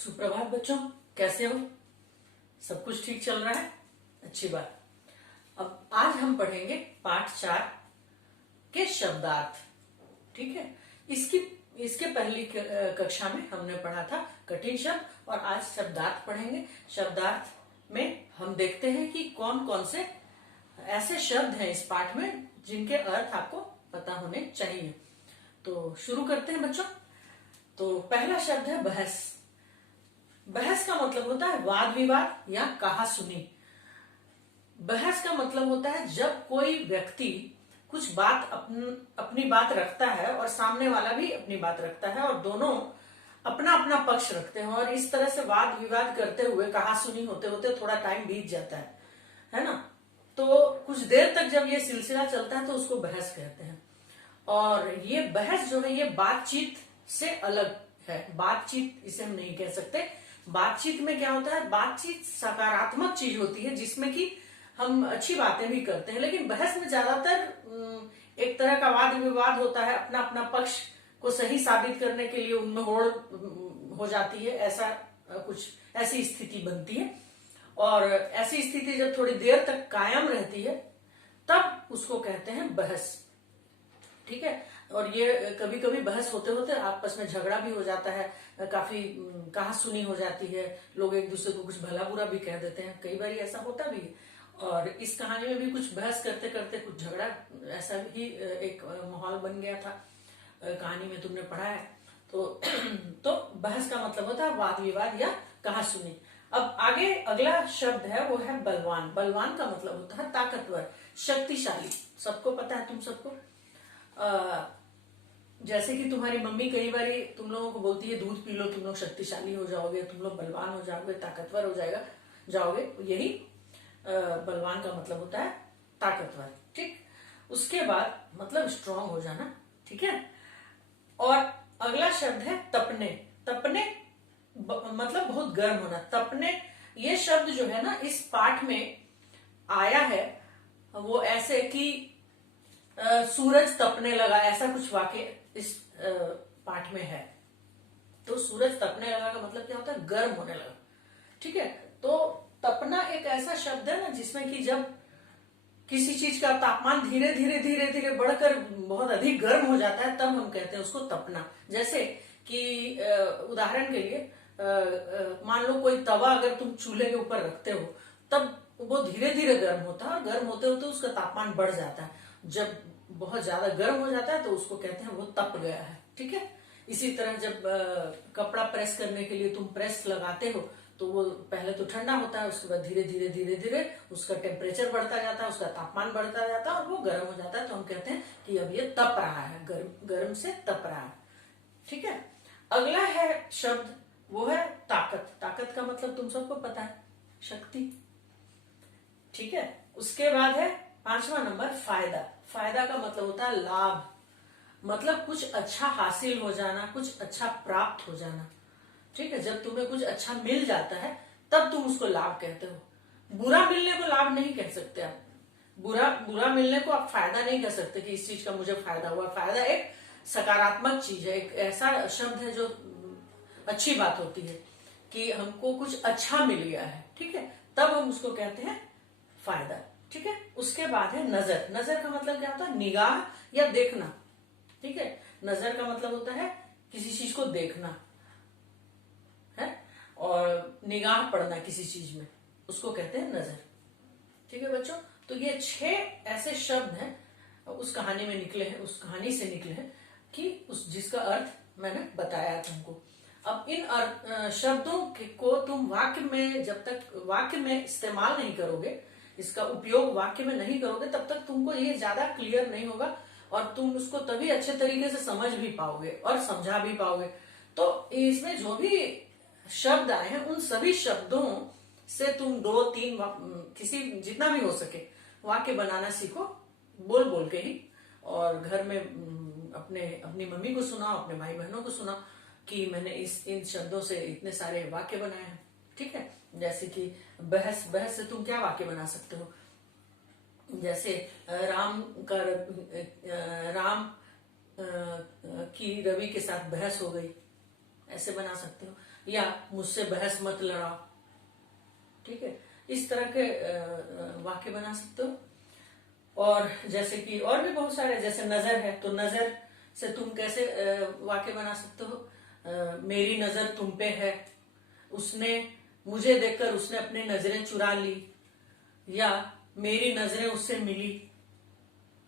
सुप्रभात बच्चों, कैसे हो? सब कुछ ठीक चल रहा है? अच्छी बात। अब आज हम पढ़ेंगे पाठ 4 के शब्दार्थ। ठीक है। इसकी इसके पहली कक्षा में हमने पढ़ा था कठिन शब्द और आज शब्दार्थ पढ़ेंगे। शब्दार्थ में हम देखते हैं कि कौन कौन से ऐसे शब्द हैं इस पाठ में जिनके अर्थ आपको पता होने चाहिए। तो शुरू करते हैं बच्चों। तो पहला शब्द है बहस। बहस का मतलब होता है वाद विवाद या कहा सुनी। बहस का मतलब होता है जब कोई व्यक्ति कुछ बात अपनी बात रखता है और सामने वाला भी अपनी बात रखता है और दोनों अपना अपना पक्ष रखते हैं और इस तरह से वाद विवाद करते हुए कहा सुनी होते होते थोड़ा टाइम बीत जाता है ना। तो कुछ देर तक जब ये सिलसिला चलता है तो उसको बहस कहते हैं। और ये बहस जो है ये बातचीत से अलग है। बातचीत इसे हम नहीं कह सकते। बातचीत में क्या होता है, बातचीत सकारात्मक चीज होती है जिसमें कि हम अच्छी बातें भी करते हैं, लेकिन बहस में ज्यादातर एक तरह का वाद विवाद होता है। अपना अपना पक्ष को सही साबित करने के लिए उनमें होड़ हो जाती है। ऐसा कुछ ऐसी स्थिति बनती है और ऐसी स्थिति जब थोड़ी देर तक कायम रहती है तब उसको कहते हैं बहस। ठीक है। और ये कभी कभी बहस होते होते आपस में झगड़ा भी हो जाता है, काफी कहा सुनी हो जाती है, लोग एक दूसरे को कुछ भला बुरा भी कह देते हैं, कई बार ऐसा होता भी है। और इस कहानी में भी कुछ बहस करते करते कुछ झगड़ा, ऐसा भी एक माहौल बन गया था। कहानी में तुमने पढ़ा है। तो बहस का मतलब होता है वाद विवाद या कहा सुनी। अब आगे अगला शब्द है वो है बलवान। बलवान का मतलब होता है ताकतवर, शक्तिशाली। सबको पता है, तुम सबको जैसे कि तुम्हारी मम्मी कई बार तुम लोगों को बोलती है दूध पी लो, तुम लोग शक्तिशाली हो जाओगे, तुम लोग बलवान हो जाओगे, ताकतवर हो जाओगे। यही बलवान का मतलब होता है ताकतवर। ठीक। उसके बाद मतलब स्ट्रांग हो जाना। ठीक है। और अगला शब्द है तपने। तपने मतलब बहुत गर्म होना। तपने ये शब्द जो है ना इस पाठ में आया है वो ऐसे कि सूरज तपने लगा, ऐसा कुछ वाक्य इस पाठ में है। तो सूरज तपने लगा का मतलब क्या होता है, गर्म होने लगा। ठीक है। तो तपना एक ऐसा शब्द है ना जिसमें कि जब किसी चीज का तापमान धीरे धीरे धीरे धीरे बढ़कर बहुत अधिक गर्म हो जाता है तब हम कहते हैं उसको तपना। जैसे कि उदाहरण के लिए मान लो कोई तवा अगर तुम चूल्हे के ऊपर रखते हो तब वो धीरे धीरे गर्म होता है और गर्म होते होते उसका तापमान बढ़ जाता है। जब बहुत ज्यादा गर्म हो जाता है तो उसको कहते हैं वो तप गया है। ठीक है। इसी तरह जब कपड़ा प्रेस करने के लिए तुम प्रेस लगाते हो तो वो पहले तो ठंडा होता है, उसके बाद धीरे धीरे धीरे धीरे उसका टेम्परेचर बढ़ता जाता है, उसका तापमान बढ़ता जाता है और वो गर्म हो जाता है। तो हम कहते हैं कि अब ये तप रहा है, गर्म से तप रहा है। ठीक है। अगला है शब्द वो है ताकत। ताकत का मतलब तुम सबको पता है, शक्ति। ठीक है। उसके बाद है 5वां नंबर फायदा। फायदा का मतलब होता है लाभ, मतलब कुछ अच्छा हासिल हो जाना, कुछ अच्छा प्राप्त हो जाना। ठीक है। जब तुम्हें कुछ अच्छा मिल जाता है तब तुम उसको लाभ कहते हो। बुरा मिलने को लाभ नहीं कह सकते आप। बुरा मिलने को आप फायदा नहीं कह सकते कि इस चीज का मुझे फायदा हुआ। फायदा एक सकारात्मक चीज है, एक ऐसा शब्द है जो अच्छी बात होती है कि हमको कुछ अच्छा मिल गया है। ठीक है। तब हम उसको कहते हैं फायदा। ठीक है। उसके बाद है नजर। नजर का मतलब क्या होता है, निगाह या देखना। ठीक है। नजर का मतलब होता है किसी चीज को देखना है और निगाह पड़ना किसी चीज में, उसको कहते हैं नजर। ठीक है बच्चों। तो ये 6 ऐसे शब्द हैं उस कहानी में निकले हैं, उस कहानी से निकले हैं कि जिसका अर्थ मैंने बताया तुमको। अब इन शब्दों को तुम वाक्य में जब तक वाक्य में इस्तेमाल नहीं करोगे, इसका उपयोग वाक्य में नहीं करोगे तब तक तुमको ये ज्यादा क्लियर नहीं होगा और तुम उसको तभी अच्छे तरीके से समझ भी पाओगे और समझा भी पाओगे। तो इसमें जो भी शब्द आए हैं उन सभी शब्दों से तुम 2-3 किसी जितना भी हो सके वाक्य बनाना सीखो, बोल बोल के ही। और घर में अपनी मम्मी को सुनाओ, अपने भाई बहनों को सुनाओ कि मैंने इन शब्दों से इतने सारे वाक्य बनाए हैं। ठीक है। जैसे कि बहस से तुम क्या वाक्य बना सकते हो, जैसे राम की रवि के साथ बहस हो गई, ऐसे बना सकते हो। या मुझसे बहस मत लड़ाओ। ठीक है, इस तरह के वाक्य बना सकते हो। और जैसे कि और भी बहुत सारे, जैसे नजर है तो नजर से तुम कैसे वाक्य बना सकते हो, मेरी नजर तुम पे है, उसने मुझे देखकर उसने अपनी नजरें चुरा ली, या मेरी नजरें उससे मिली।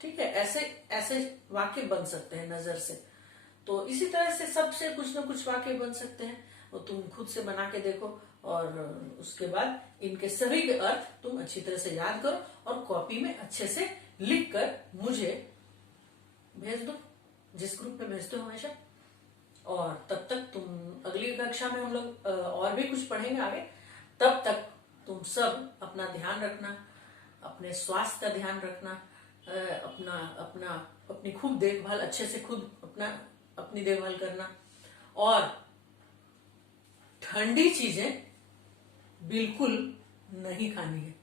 ठीक है, ऐसे ऐसे वाक्य बन सकते हैं नजर से। तो इसी तरह से सबसे कुछ ना कुछ वाक्य बन सकते हैं, और तुम खुद से बना के देखो, और उसके बाद इनके सभी के अर्थ तुम अच्छी तरह से याद करो और कॉपी में अच्छे से लिख कर मुझे भेज दो, जिस ग्रुप में भेजते हो हमेशा। और तब तक तुम अगली कक्षा में हम लोग और भी कुछ पढ़ेंगे आगे। तब तक तुम सब अपना ध्यान रखना, अपने स्वास्थ्य का ध्यान रखना, अपना अपना अपनी खूब देखभाल, अच्छे से खुद अपनी देखभाल करना, और ठंडी चीजें बिल्कुल नहीं खानी है।